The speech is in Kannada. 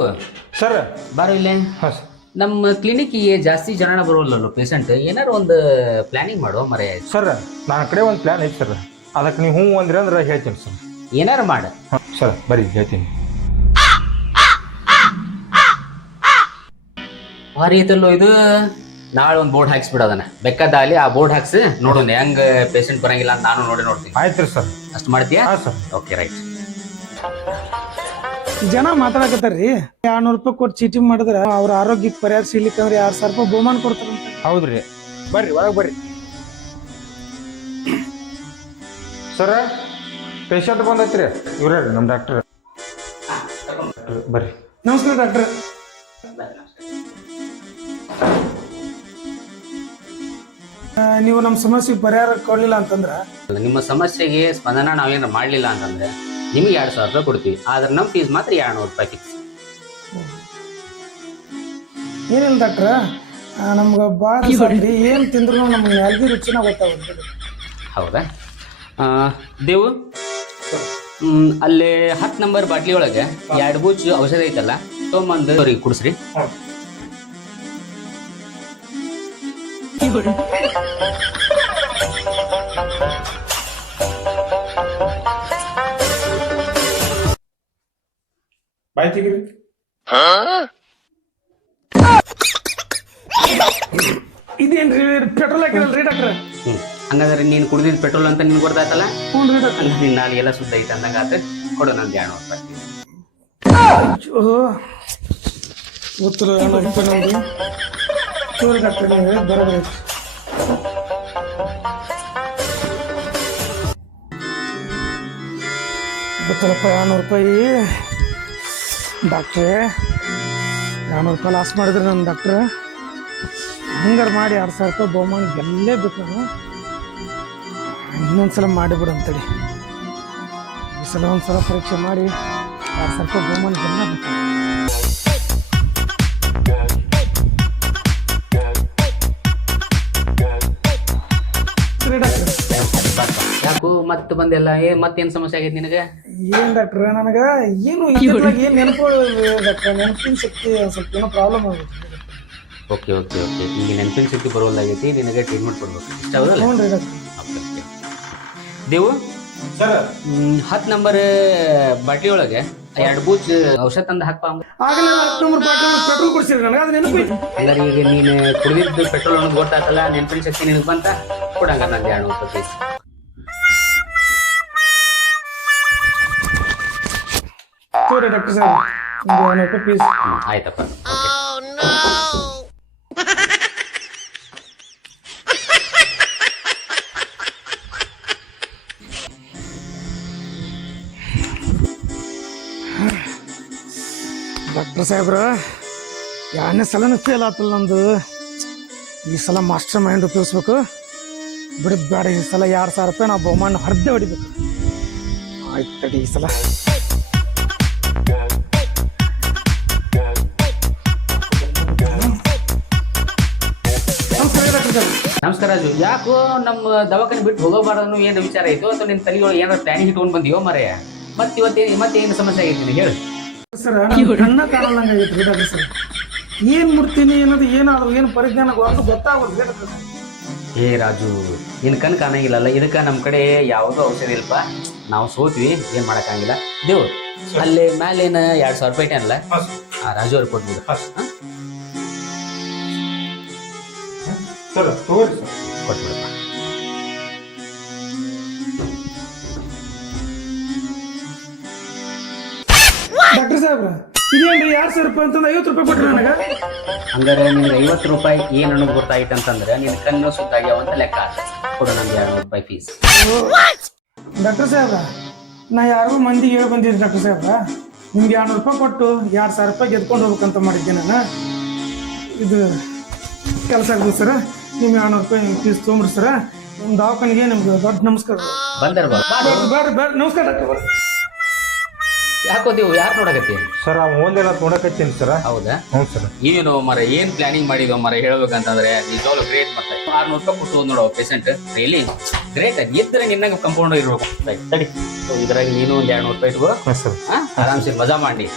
ದೇವು ಸರ್ ಬಾರೋ ಇಲ್ಲೇ. ಹಾಂ ಸರ್. ನಮ್ಮ ಕ್ಲಿನಿಕ್ಕಿಗೆ ಜಾಸ್ತಿ ಜನ ಬರೋಲ್ಲಲ್ಲ ಪೇಷಂಟ್. ಏನಾರು ಒಂದು ಪ್ಲಾನಿಂಗ್ ಮಾಡುವ ಮರೆ. ಸರ್ ನನ್ನ ಕಡೆ ಒಂದು ಪ್ಲ್ಯಾನ್ ಐತೆ ಸರ್, ಅದಕ್ಕೆ ನೀವು ಹ್ಞೂ ಅಂದ್ರಿ ಅಂದ್ರೆ ಹೇಳ್ತೀನಿ ಸರ್. ಏನಾರು ಮಾಡ. ಹಾಂ ಸರ್ ಬರೀ ಹೇಳ್ತೀನಿ. ಭಾರಿ ಐತಲ್ಲೋ ಇದು. ನಾಳೆ ಒಂದು ಬೋರ್ಡ್ ಹಾಕ್ಸ್ಬಿಡೋದನ್ನ ಬೆಕ್ಕದಾಲಿ ಆ ಬೋರ್ಡ್ ಹಾಕ್ಸಿ ನೋಡೋಣ ಹೆಂಗ್ ಪೇಷಂಟ್ ಬರಂಗಿಲ್ಲ ಅಂತ ನಾನು ನೋಡ್ತೀನಿ. ಆಯ್ತು ರೀ ಸರ್. ಅಷ್ಟು ಮಾಡ್ತೀಯಾ? ಹಾಂ ಸರ್. Okay right. ಜನ ಮಾತಾಡಕತ್ತಾರ್ರಿ 200 ರೂಪಾಯಿ ಕೊಟ್ಟು ಚೀಟಿಂಗ್ ಮಾಡಿದ್ರ ಅವ್ರ ಆರೋಗ್ಯಕ್ಕೆ ಪರಿಹಾರ ಸಿಗ್ಲಿಕ್ಕಂದ್ರೆ 2,000 ರೂಪಾಯಿ ಬಹುಮಾನ ಕೊಡ್ತಾರಂತ. ಹೌದ್ರಿ, ಬರ್ರಿ ಒಳಗೆ ಬರ್ರಿ. ಸರ ಪೇಷಂಟ್ ಬಂದೈತ್ರಿ, ಇವ್ರೇ ರೀ ನಮ್ಮ ಡಾಕ್ಟರ್. ಬರ್ರಿ. ನಮಸ್ಕಾರ ಡಾಕ್ಟರ್. ನೀವು ನಮ್ಮ ಸಮಸ್ಯೆಗೆ ಪರಿಹಾರ ಕೊಡ್ಲಿಲ್ಲ ಅಂತಂದ್ರ ನಿಮ್ಮ ಸಮಸ್ಯೆಗೆ ಸ್ಪಂದನ ನಾವೇನಾರು ಮಾಡಲಿಲ್ಲ ಅಂತಂದ್ರೆ ನಿಮಗೆ 2,000 ರೂಪಾಯಿ ಕೊಡ್ತೀವಿ. ಆದ್ರೆ ನಮ್ಮ ಫೀಸ್ ಮಾತ್ರ 200 ರೂಪಾಯಿ ಫಿಕ್ಸ್. ಏನಿಲ್ಲ ಡಾಕ್ಟ್ರ, ನಮ್ಗೆ ಭಾಳ ರೀ ಏನು ತಿಂದ್ರು ನಮ್ಗೆ ಯಾರಿಗೂ ರುಚಿನ ಗೊತ್ತಾಗುತ್ತೆ. ಹೌದಾ ದೇವು? ಅಲ್ಲಿ 10 ನಂಬರ್ ಬಾಟ್ಲಿ ಒಳಗೆ 2 ಬೂಚ್ ಔಷಧ ಐತಲ್ಲ, ತೊಗೊಂಬಂದು ಅವ್ರಿಗೆ ಕುಡಿಸ್ರಿ. ಬಾಯ್ ತೆಗೀರಿ. ಇದೇನ್ರಿ ಪೆಟ್ರೋಲ್ ಹಾಕಿರಲ್ರಿ ಡಾಕ್ಟ್ರ? ಹಂಗಾದ್ರೆ ನೀನು ಕುಡಿದಿದ್ದು ಪೆಟ್ರೋಲ್ ಅಂತ ನಿನ್ಗೆ ಗೊತ್ತಾಯ್ತಲ್ಲ. ಹ್ಞೂ ರೀ ಡಾಕ್ಟ್ರ. ನಿನ್ನ ನಾಲಿಗೆಲ್ಲ ಶುದ್ಧ ಐತೆ ಅಂದಂಗ ಆತ. ಕೊಡು ನಂದು 200 ರೂಪಾಯಿ. ಗೊತ್ತಿರ 200 ರೂಪಾಯಿ ನೋಡಿ ತೋರಿ ಡಾಕ್ಟ್ರ, ನೀವು ಬರೋಬರಿ. ಗೊತ್ತಲ್ಲಪ್ಪ 200 ರೂಪಾಯಿ ಡಾಕ್ಟ್ರೇ. 200 ರೂಪಾಯಿ ಲಾಸ್ ಮಾಡಿದ್ರೆ ನನ್ನ ಡಾಕ್ಟ್ರ. ಹಂಗಾರು ಮಾಡಿ 2,000 ರೂಪಾಯಿ ಬಹುಮಾನ ಗೆಲ್ಲೇಬೇಕು ನಾನು. ಇನ್ನೊಂದ್ಸಲ ಮಾಡಿಬಿಡು ಅಂತೇಳಿ ಈ ಸಲ ಒಂದ್ಸಲ ಪರೀಕ್ಷೆ ಮಾಡಿ 2,000 ರೂಪಾಯಿ ಬಹುಮಾನ ಗೆಲ್ಲಬೇಕು. ಯಾಕೋ ಮತ್ತೆ ಬಂದೆಲ್ಲ ಮತ್ತೇನು ಸಮಸ್ಯೆ ಆಗೈತೆ ನಿನಗೆ? ಏನ್ ಡಾಕ್ಟ್ರ ನನಗೆ ಏನು ಏನು ನೆನಪು ಡಾಕ್ಟ್ರ, ನೆನಪಿನ ಶಕ್ತಿ ಸ್ವಲ್ಪ ಏನೋ ಪ್ರಾಬ್ಲಮ್ ಆಗುತ್ತೆ. ಓಕೆ ಓಕೆ ಓಕೆ ಈಗ ನೆನಪಿನ ಶಕ್ತಿ ಬರೋಲ್ಲಾಗೈತಿ, ನಿನಗೆ ಟ್ರೀಟ್ಮೆಂಟ್ ಕೊಡ್ಬೇಕು ಇಷ್ಟ ಹೌದಲ್ಲ? ಹ್ಞೂ ರೀ ಡಾಕ್ಟ್ರ. ಓಕೆ. ದೇವು ಸರ್ 10 ನಂಬರ್ ಬಾಟ್ಲಿ ಒಳಗೆ 2 ಬೂಚ್ ಔಷಧ ತಂದು ಹಾಕ್ಪ. ಆಗಲೇ 10 ನಂಬರ್ ಬಾಟ್ಲಿ ಪೆಟ್ರೋಲ್ ಕೊಡ್ಸಿರಿ ನನಗೆ, ಅದು ನೆನಪು. ಹಂಗಾರೆ ಈಗ ನೀನು ಕುಡಿದಿದ್ದು ಪೆಟ್ರೋಲ್ ಅನ್ನೋದು ಗೊತ್ತಾಯ್ತಲ್ಲ, ನೆನಪಿನ ಶಕ್ತಿ ನಿನಗೆ ಬಂತ. ಕೊಡಂಗ ನಂದು 200 ರೂಪಾಯಿ ಫೀಸ್. ತೋರಿ ಡಾಕ್ಟರ್ ಸಾಹೇಬ್, 200 ರೂಪಾಯಿ ಫೀಸ್. ಆಯ್ತಪ್ಪ. ಡಾಕ್ಟರ್ ಸಾಹೇಬ್ರ 2ನೇ ಸಲನೂ ಫೇಲ್ ಆತಲ್ಲ ನಂದು. ಈ ಸಲ ಮಾಸ್ಟರ್ ಮೈಂಡ್ ಉಪಯೋಗಿಸ್ಬೇಕು. ಬಿಡದ್ ಬೇಡ, ಈ ಸಲ 2,000 ರೂಪಾಯಿ ನಾವು ಬಹುಮಾನ ಹೊರದೇ ಹೊಡಿಬೇಕು. ಆಯ್ತು ತಡಿ ಈ ಸಲ. ನಮಸ್ಕಾರ ರಾಜು. ಯಾಕೋ ನಮ್ಮ ದವಾಖಾನೆ ಬಿಟ್ಟು ಹೋಗಬಾರ್ದು ಏನು ವಿಚಾರ ಆಯ್ತು ಅಥವಾ ನಿನ್ನ ತಲೆಯೊಳಗೆ ಏನಾರು ಪ್ಲಾನಿಂಗ್ ಇಟ್ಕೊಂಡು ಬಂದಿಯೋ ಮರೆಯ? ಮತ್ತೇನು ಸಮಸ್ಯೆ ಆಗೈತಿ ನಿನಗೆ ಹೇಳು. ಸರ್ ಕಣ್ಣ ಕಾಣಲ್ಲಂಗೆ ಆಗೈತೆ ಡಾಕ್ಟರ್ ಸರ್. ಏನು ಮುಡ್ತೀನಿ ಅನ್ನೋದು ಏನಾದ್ರು ಏನು ಪರಿಜ್ಞಾನ ಗೊತ್ತಾಗೋದು. ಏ ರಾಜು, ನಿನ್ನ ಕಣ್ ಕಾಣಂಗಿಲ್ಲಲ್ಲ, ಇದಕ್ಕೆ ನಮ್ಮ ಕಡೆ ಯಾವುದೂ ಔಷಧಿ ಇಲ್ಲಪ್ಪ. ನಾವು ಸೋತ್ವಿ, ಏನು ಮಾಡೋಕ್ಕಾಗಿಲ್ಲ. ದೇವು ಅಲ್ಲಿ ಮೇಲೇನು 2,000 ರೂಪಾಯಿ ಅಲ್ಲ, ರಾಜು ಅವ್ರಿಗೆ ಕೊಟ್ಬಿಡು. ಸರ್ ತಗೋರಿ ಸರ್. ಕೊಟ್ಬಿಡಪ್ಪ. ಡಾಕ್ಟರ್ ಸಾಹೇಬ್ರ ಇದೇನ್ರಿ 2,000 ರೂಪಾಯಿ ಅಂತಂದು 50 ರೂಪಾಯಿ ಕೊಟ್ರಿ ನನಗೆ. ಹಂಗಾರೆ ನಿನ್ಗೆ 50 ರೂಪಾಯಿ ಏನು ಅನ್ನೋದು ಗೊತ್ತಾಯ್ತು ಅಂತಂದ್ರೆ ನಿನ್ನ ಕಣ್ಣು ಸುತ್ತಾಗ್ಯಾವ ಅಂತ ಲೆಕ್ಕ. ಕೊಡು ನಂದು 200 ರೂಪಾಯಿ ಫೀಸ್. ಡಾಕ್ಟರ್ ಸಾಹೇಬ್ರ ನಾ ಯಾರಿಗೂ ಮಂದಿಗೆ ಹೇಳಿ ಬಂದಿದ್ದೆ ಡಾಕ್ಟರ್ ಸಾಹೇಬ್ರ, ನಿಮ್ಗೆ 200 ರೂಪಾಯಿ ಕೊಟ್ಟು 2,000 ರೂಪಾಯಿ ಗೆದ್ಕೊಂಡು ಹೋಗ್ಬೇಕಂತ ಮಾಡಿದ್ದೆ ನಾನು. ಇದು ಕೆಲಸ ಆಗ್ಬೋದು ಸರ. ನಿಮ್ಗೆ 200 ರೂಪಾಯಿ ಫೀಸ್ ತೊಗೊಂಬ್ರಿ ಸರ. ನಿಮ್ಮ ದವಾಖಾನಿಗೆ ನಿಮ್ಗೆ ದೊಡ್ಡ ನಮಸ್ಕಾರ. ಬಂದರ್ ಬೇಡ ನಮಸ್ಕಾರ ಡಾಕ್ಟರ್. ಯಾಕೋ ದೇವು ಯಾರು ನೋಡಕತ್ತಿ? Sir ಒಂದೆಲ್ಲ ನೋಡಕತ್ತೀನಿ sir. ಹೌದಾ? ಹ್ಞೂ ಸರ್. ಏನು ಮರ ಏನ್ ಪ್ಲಾನಿಂಗ್ ಮಾಡಿದ್ವ ಮರ ಹೇಳ್ಬೇಕಂತಂದ್ರೆ ನಿಜವಾಗ್ಲೂ ಗ್ರೇಟ್. ಮತ್ತೆ 600 ರೂಪಾಯಿ ಕೊಟ್ಟು ನೋಡೋ ಪೇಷಂಟ್ ರಿಯಲಿ ಗ್ರೇಟ್. ಇದ್ರೆ ನಿನ್ನಂಗೆ ಕಂಪೌಂಡ್ ಇರ್ಬೇಕು. ತಡಿ, ಇದ್ರಾಗ ನೀನು ಒಂದು 200 ರೂಪಾಯಿ ಇಟ್ಕೋ. ಹಾಂ ಸರ್. ಆರಾಮ್ಸೆ ಮಜಾ ಮಾಡಿ.